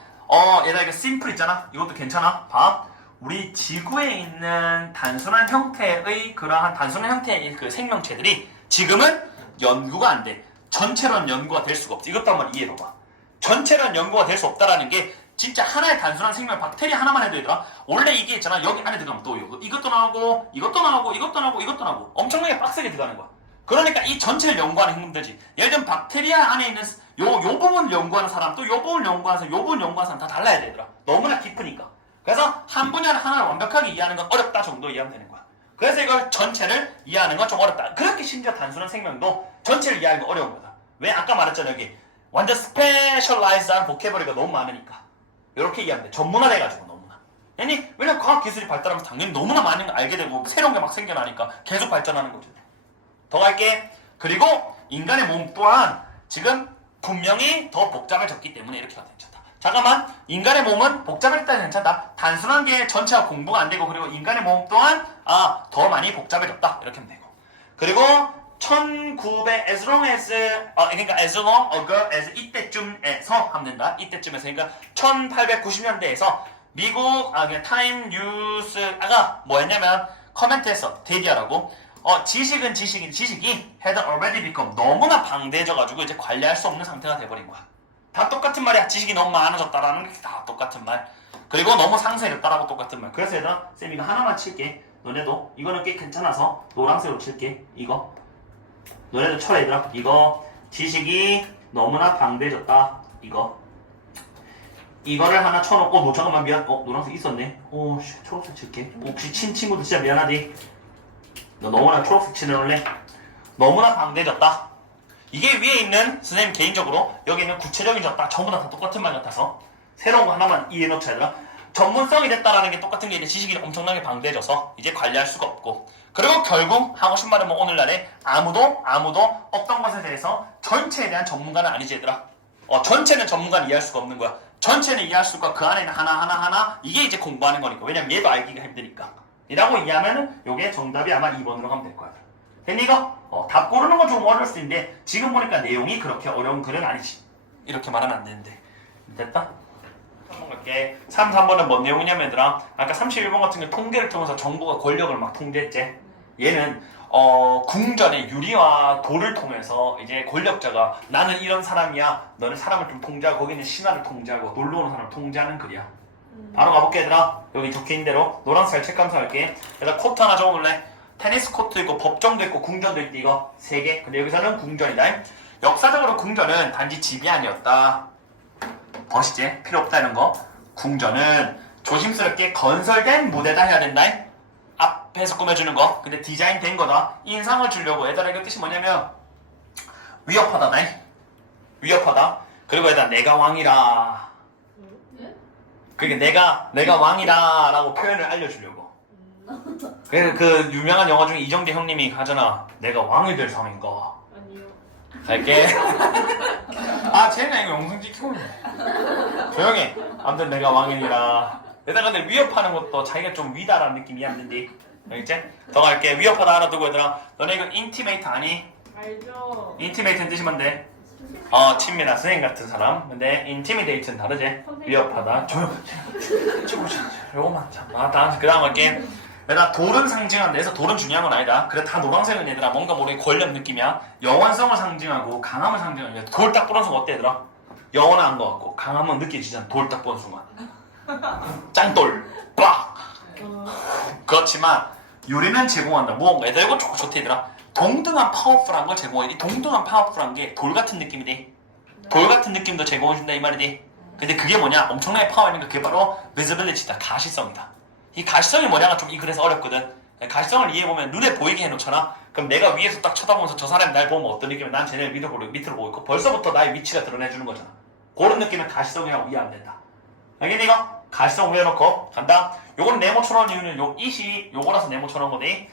얘들아 이거 심플 있잖아. 이것도 괜찮아. 봐. 우리 지구에 있는 단순한 형태의 그러한 단순한 형태의 그 생명체들이 지금은 연구가 안 돼. 전체로는 연구가 될 수가 없지. 이것도 한번 이해해봐. 전체로는 연구가 될 수 없다라는 게 진짜 하나의 단순한 생명 박테리아 하나만 해도 얘들아 원래 이게 있잖아. 여기 안에 들어가면 또 이것도 나오고 이것도 나오고 이것도 나오고 이것도 나오고 엄청나게 빡세게 들어가는 거야. 그러니까 이 전체를 연구하는 게 힘들지. 예를 들면 박테리아 안에 있는 요 부분을 연구하는 사람 또 요 부분을 연구하는 사람 요 부분을 연구하는 사람 다 달라야 되더라. 너무나 깊으니까. 그래서 한 분야를 하나를 완벽하게 이해하는 건 어렵다 정도 이해하면 되는 거야. 그래서 이걸 전체를 이해하는 건 좀 어렵다. 그렇게 심지어 단순한 생명도 전체를 이해하는 건 어려운 거다. 왜? 아까 말했잖아. 여기 완전 스페셜라이즈한 보캐버리가 너무 많으니까. 이렇게 이해하면 돼. 전문화돼가지고 너무나. 아니 왜냐면 과학기술이 발달하면서 당연히 너무나 많은 걸 알게 되고 새로운 게 막 생겨나니까 계속 발전하는 거지. 더 갈게. 그리고 인간의 몸 또한 지금 분명히 더 복잡해졌기 때문에 이렇게 가도 괜찮다. 잠깐만. 인간의 몸은 복잡해졌다는 괜찮다. 단순한 게 전체가 공부가 안 되고 그리고 인간의 몸 또한 더 많이 복잡해졌다. 이렇게 하면 되고. 그리고 1900 as long as 그러니까 as long ago as 이때쯤에서 하면 된다. 이때쯤에서 그러니까 1890년대에서 미국 그냥 타임 뉴스가 뭐였냐면 커멘트했어. 대기하라고. 지식이 had already become 너무나 방대해져가지고 이제 관리할 수 없는 상태가 돼버린 거야. 다 똑같은 말이야. 지식이 너무 많아졌다라는 게 다 똑같은 말. 그리고 너무 상세해졌다라고 똑같은 말. 그래서 얘들아 쌤 이거 하나만 칠게. 너네도 이거는 꽤 괜찮아서 노란색으로 칠게. 이거 너네도 쳐라 얘들아. 이거 지식이 너무나 방대해졌다. 이거를 하나 쳐놓고 잠깐만 미안. 노란색 있었네. 초록색 칠게. 혹시 친 친구들 진짜 미안하디. 너 너무나 초록색 칠해놓을래? 너무나 방대해졌다. 이게 위에 있는 선생님 개인적으로 여기 있는 구체적이졌다. 전부 다 똑같은 말 같아서 새로운 거 하나만 이해해놓자 얘들아. 전문성이 됐다라는 게 똑같은 게 이제 지식이 엄청나게 방대해져서 이제 관리할 수가 없고 그리고 결국 하고 싶은 말은 뭐 오늘날에 아무도 어떤 것에 대해서 전체에 대한 전문가는 아니지 얘들아. 전체는 전문가는 이해할 수가 없는 거야. 전체는 이해할 수가 그 안에 하나 이게 이제 공부하는 거니까. 왜냐면 얘도 알기가 힘드니까. 이라고 이해하면은 요게 정답이 아마 2번으로 가면 될 거야. 됐니 이거? 답 고르는 건 좀 어려울 수 있는데 지금 보니까 내용이 그렇게 어려운 글은 아니지. 이렇게 말하면 안 되는데. 됐다? 3번 갈게. 3, 3번은 뭔 내용이냐면 얘들아 아까 31번 같은 게 통계를 통해서 정부가 권력을 막 통제했지. 얘는 궁전의 유리와 돌을 통해서 이제 권력자가 나는 이런 사람이야. 너는 사람을 좀 통제하고 거기는 신하를 통제하고 놀러 오는 사람을 통제하는 글이야. 바로 가볼게 얘들아. 여기 적혀있는 대로 노란색 책 감사할게. 얘들아 코트 하나 적어볼래? 테니스 코트 있고 법정도 있고 궁전도 있고 이거 3개. 근데 여기서는 궁전이다. 역사적으로 궁전은 단지 집이 아니었다. 멋있지? 필요 없다 이런 거. 궁전은 조심스럽게 건설된 무대다 해야 된다. 앞에서 꾸며주는 거. 근데 디자인된 거다. 인상을 주려고. 얘들아 이거 뜻이 뭐냐면 위협하다. 위협하다. 그리고 얘들아 내가 왕이라. 그러니까 내가 왕이다 라고 표현을 알려주려고. 그 유명한 영화 중에 이정재 형님이 하잖아. 내가 왕이 될 상인가. 아니요. 갈게. 아 쟤는 이거 영상 찍히고 있네. 조용히. 아무튼 내가 왕이니라. 얘들아 근데 위협하는 것도 자기가 좀 위다라는 느낌이 안든지. 알겠지? 더 갈게. 위협하다 알아두고 얘들아. 너네 이거 인티메이트 아니? 알죠. 인티메이트는 뜻이 뭔데? 친밀한 선생님 같은 사람. 근데 인티미데이트는 다르지? 위협하다. 조용. 요거만 참. 그 다음 할게. 얘들아 돌은 상징한다 해서 돌은 중요한 건 아니다. 그래 다 노란색은 얘들아 뭔가 모르게 권력 느낌이야. 영원성을 상징하고 강함을 상징하는 돌 딱 부는 순간 어때 얘들아? 영원한 것 같고 강함은 느껴지잖아. 돌 딱 부는 순간. 짱돌 빡. 그렇지만 유리는 제공한다. 무언가 얘들아 이거 좋대 얘들아. 동등한 파워풀한 걸 제공해. 이 동등한 파워풀한 게 돌 같은 느낌이지. 돌 같은 느낌도 제공해준다 이 말이지. 근데 그게 뭐냐? 엄청나게 파워 있는 게 그게 바로 visibility다. 가시성이다. 이 가시성이 뭐냐가 좀 이 글에서 어렵거든. 가시성을 이해해보면 눈에 보이게 해놓잖아. 그럼 내가 위에서 딱 쳐다보면서 저 사람이 날 보면 어떤 느낌이야? 난 쟤네 밑으로 보고 있고 벌써부터 나의 위치가 드러내주는 거잖아. 그런 느낌은 가시성이라고 이해하면 된다. 알겠니 이거? 가시성 외워놓고 간다. 요거는 네모 쳐놓은 이유는 요 이시 요거라서 네모 쳐놓은 거니.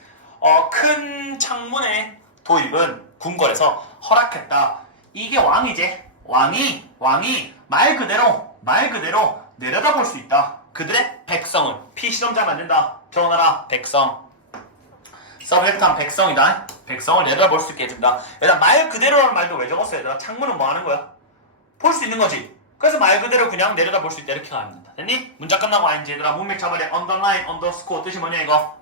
큰 창문의 도입은 궁궐에서 허락했다. 이게 왕이지. 왕이 말 그대로 내려다볼 수 있다. 그들의 백성을 피실험자 만든다. 적어놔라. 백성. 서브헬트한 백성이다. 백성을 내려다볼 수 있게 해준다. 얘들아 말 그대로라는 말도 왜 적었어 얘들아? 창문은 뭐 하는 거야? 볼 수 있는 거지. 그래서 말 그대로 그냥 내려다볼 수 있다 이렇게 가면 된다. 됐니? 문자 끝나고 ING 얘들아 문맥 잡아내. 언더라인 언더스코어 뜻이 뭐냐 이거?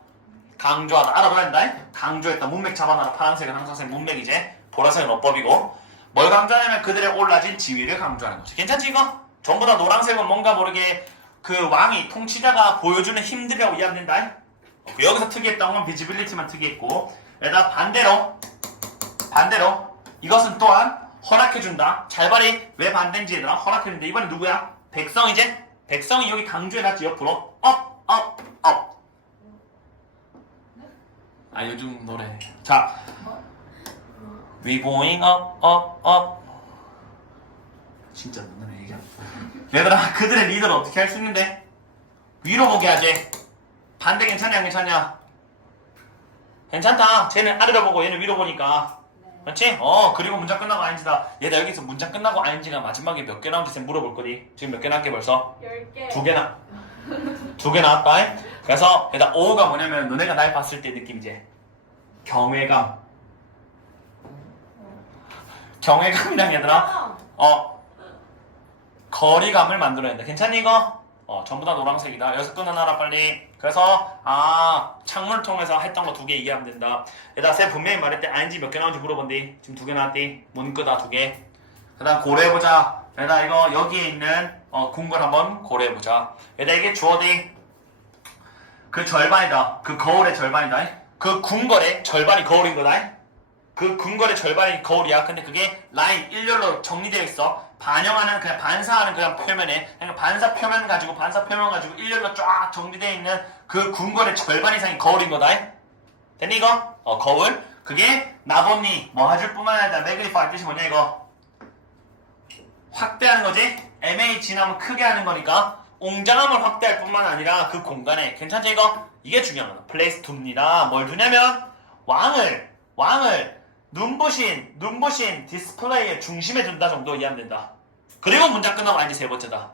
강조하다. 알아봐야 된다. 강조했다. 문맥 잡아놔라. 파란색은 항상 선 문맥이지. 보라색은 어법이고. 뭘 강조하냐면 그들의 올라진 지위를 강조하는 거지. 괜찮지 이거? 전부 다 노란색은 뭔가 모르게 그 왕이 통치자가 보여주는 힘들이라고 이해하면 된다. 여기서 특이했던 건 비지빌리티만 특이했고. 얘들아 반대로 이것은 또한 허락해준다. 잘 봐리. 왜 반대인지 얘들아 허락해준다. 이번엔 누구야? 백성이지? 백성이 여기 강조해놨지 옆으로. 업. 요즘 노래. 자, we going up. 진짜 너네 얘기야. 얘들아, 그들의 리더를 어떻게 할 수 있는데? 위로 보게 하지. 반대 괜찮냐, 안 괜찮냐? 괜찮다. 쟤는 아래로 보고 얘는 위로 보니까. 맞지? 그리고 문장 끝나고 ING다. 얘들아, 여기서 문장 끝나고 ING가 마지막에 몇 개 나온지 쌤 물어볼 거니? 지금 몇 개 나왔게 벌써? 10개. 2개 2개 나왔다. 그래서 얘들아, 오가 뭐냐면 너네가 날 봤을 때 느낌이지. 경외감이랑 얘들아, 거리감을 만들어야 된다. 괜찮니 이거? 전부 다 노란색이다. 여기서 끊어놔라 빨리. 그래서 창문을 통해서 했던 거 2개 이해하면 된다. 얘들아 쌤 분명히 말했대. ING 몇 개 나온지 물어본디. 지금 2개 나왔디. 문끄다 2개. 그 다음 고려해보자. 얘들아 이거 여기에 있는 궁궐 한번 고려해보자. 얘들아 이게 주어디. 그 절반이다. 그 거울의 절반이다. 그 궁궐의 절반이 거울인 거다. 그 궁궐의 절반이 거울이야. 근데 그게 라인 일렬로 정리되어 있어. 반영하는 그냥 반사하는 그냥 표면에 그냥 반사 표면 가지고 일렬로 쫙 정리되어 있는 그 궁궐의 절반 이상이 거울인 거다. 됐니 이거? 거울. 그게 나보니 뭐 해줄 뿐만 아니라 매그니파이 뜻이 뭐냐 이거? 확대하는 거지. MH 나면 크게 하는 거니까 웅장함을 확대할 뿐만 아니라 그 공간에 괜찮지 이거? 이게 중요한 거다. 플레이스 둡니다. 뭘 두냐면 왕을 눈부신 디스플레이의 중심에 둔다 정도 이해하면 된다. 그리고 문장 끝나고 ING 3번째다.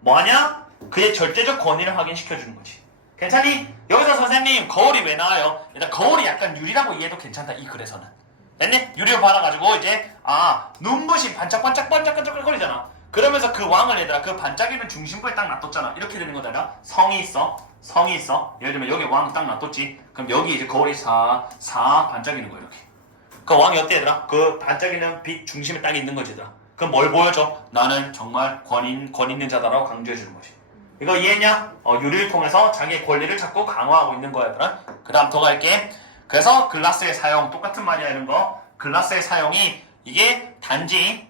뭐하냐? 그의 절대적 권위를 확인시켜주는 거지. 괜찮니? 여기서 선생님 거울이 왜 나와요? 일단 거울이 약간 유리라고 이해해도 괜찮다 이 글에서는. 됐니? 유리로 받아가지고 이제 눈부신 반짝반짝거리잖아. 그러면서 그 왕을 얘들아 그 반짝이는 중심부에 딱 놔뒀잖아. 이렇게 되는 거다. 성이 있어. 예를 들면 여기 왕 딱 놔뒀지. 그럼 여기 이제 거울이 사 반짝이는 거야 이렇게. 그 왕이 어때 얘들아? 그 반짝이는 빛 중심에 딱 있는 거지 얘들아. 그럼 뭘 보여줘? 나는 정말 권 있는 자다라고 강조해 주는 거지. 이거 이해했냐? 유리를 통해서 자기의 권리를 자꾸 강화하고 있는 거야 얘들아. 그 다음 더 갈게. 그래서 글라스의 사용 똑같은 말이야 이런 거. 글라스의 사용이 이게 단지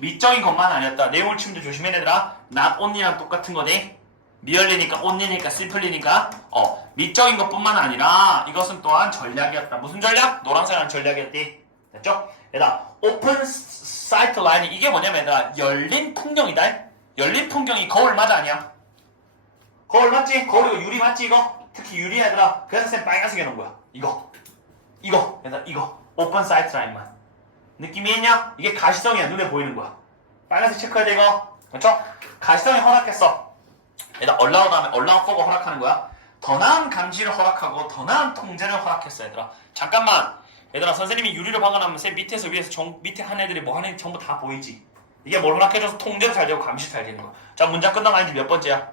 미적인 것만 아니었다. 내용을 치면 조심해 얘들아. not only랑 똑같은 거네. 미얼리니까 only니까 simply니까 미적인 것뿐만 아니라 이것은 또한 전략이었다. 무슨 전략? 노란색이라는 전략이었지. 됐죠? 얘들아 open sight line이 이게 뭐냐면 얘들아 열린 풍경이다. 열린 풍경이 거울 맞아 아니야? 거울 맞지? 거울 이거 유리 맞지 이거? 특히 유리 얘들아. 그래서 쌤 빨간색 해놓은 거야. 이거 얘들아 이거 open sight line만 느낌이 있냐? 이게 가시성이야. 눈에 보이는 거야. 빨간색 체크해야 돼 이거. 그렇죠? 가시성이 허락했어. 얘들아 allowed for가 허락하는 거야. 더 나은 감시를 허락하고 더 나은 통제를 허락했어 얘들아. 잠깐만 얘들아 선생님이 유리를 박아놓으면 쌤 밑에서 위에서 밑에 한 애들이 뭐 하는지 전부 다 보이지. 이게 뭘 허락해줘서 통제도 잘 되고 감시도 잘 되는 거야. 자 문장 끝나고 아닌지 몇 번째야?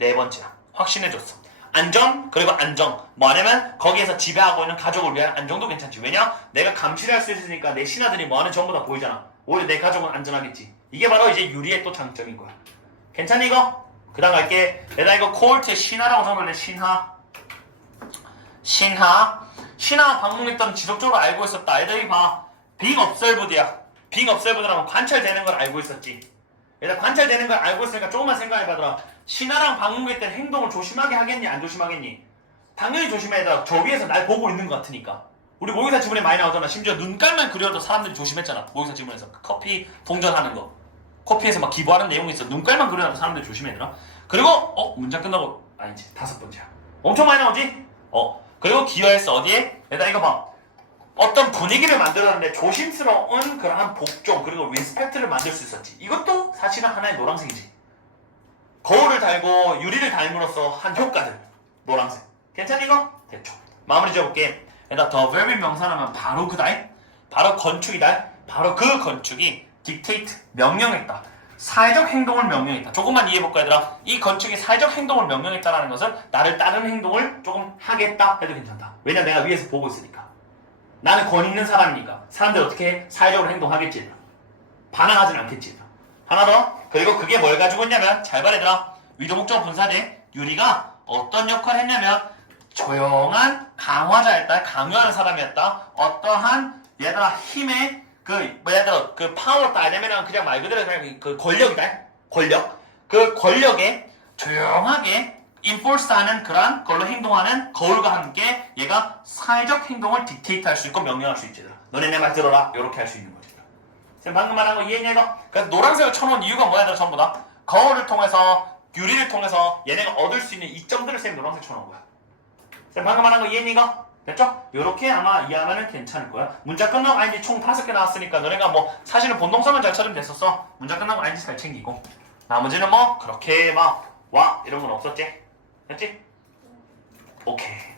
4번째야. 확신해줬어. 안전 그리고 안정 뭐냐면 거기에서 지배하고 있는 가족을 위한 안정도 괜찮지. 왜냐? 내가 감시를 할 수 있으니까 내 신하들이 뭐하는지 전부 다 보이잖아. 오히려 내 가족은 안전하겠지. 이게 바로 이제 유리의 또 장점인 거야. 괜찮니 이거? 그 다음 갈게. 내가 이거 코올트의 신하라고 적을래. 신하 방문했던 지속적으로 알고 있었다. 애들이 봐. being observed야. being observed라면 관찰되는 걸 알고 있었지. 얘들 관찰되는 걸 알고 있으니까 조금만 생각해봐더라. 신하랑 방문했던 행동을 조심하게 하겠니? 안 조심하겠니? 당연히 조심해야 저 위에서 날 보고 있는 것 같으니까. 우리 모의사 지문에 많이 나오잖아. 심지어 눈깔만 그려도 사람들이 조심했잖아. 모의사 지문에서 커피 동전하는 거. 커피에서 막 기부하는 내용이 있어. 눈깔만 그려도 사람들이 조심해야 그리고 문장 끝나고 아니지 5번째야. 엄청 많이 나오지? 그리고 기여했어. 어디에? 얘들아 이거 봐. 어떤 분위기를 만들었는데 조심스러운 그러한 복종 그리고 리스펙트를 만들 수 있었지. 이것도 사실은 하나의 노란색이지. 거울을 달고 유리를 달므로써 한 효과들. 노란색. 괜찮니 이거? 됐죠. 마무리 지어볼게. 얘들아 더 verb이 명사라면 바로 그다. 바로 건축이다. 바로 그 건축이 dictate 명령했다. 사회적 행동을 명령했다. 조금만 이해해볼까 얘들아. 이 건축이 사회적 행동을 명령했다라는 것은 나를 따르는 행동을 조금 하겠다 해도 괜찮다. 왜냐 내가 위에서 보고 있으니까. 나는 권 있는 사람이니까 사람들이 어떻게 해? 사회적으로 행동하겠지. 반항하진 않겠지. 하나 더. 그리고 그게 뭘 가지고 있냐면 잘 봐 얘들아. 위조 목적 분사대 유리가 어떤 역할을 했냐면 조용한 강화자였다. 강요하는 사람이었다. 어떠한 얘들아 힘의 그 파워 다이내믹은 그냥 말 그대로 그냥 그 권력이다. 권력. 그 권력에 조용하게 인포스하는 그런 걸로 행동하는 거울과 함께 얘가 사회적 행동을 딕테이트 할 수 있고 명령할 수 있지. 너네 내 말 들어라. 이렇게 할 수 있는 거지. 쌤 방금 말한 거 이해했냐 이거? 그래서 노란색을 쳐놓은 이유가 뭐야 얘들아 전부 다? 거울을 통해서 유리를 통해서 얘네가 얻을 수 있는 이점들을 쌤 노란색 쳐놓은 거야. 쌤 방금 말한 거 이해했니 이거? 됐죠? 요렇게 아마 이해하면 괜찮을 거야. 문자 끝나고 아닌지 총 5개 나왔으니까 너네가 뭐 사실은 본동사만 잘 찾으면 됐었어. 문자 끝나고 아닌지 잘 챙기고 나머지는 뭐 그렇게 막 와 이런 건 없었지? 됐지? 오케이.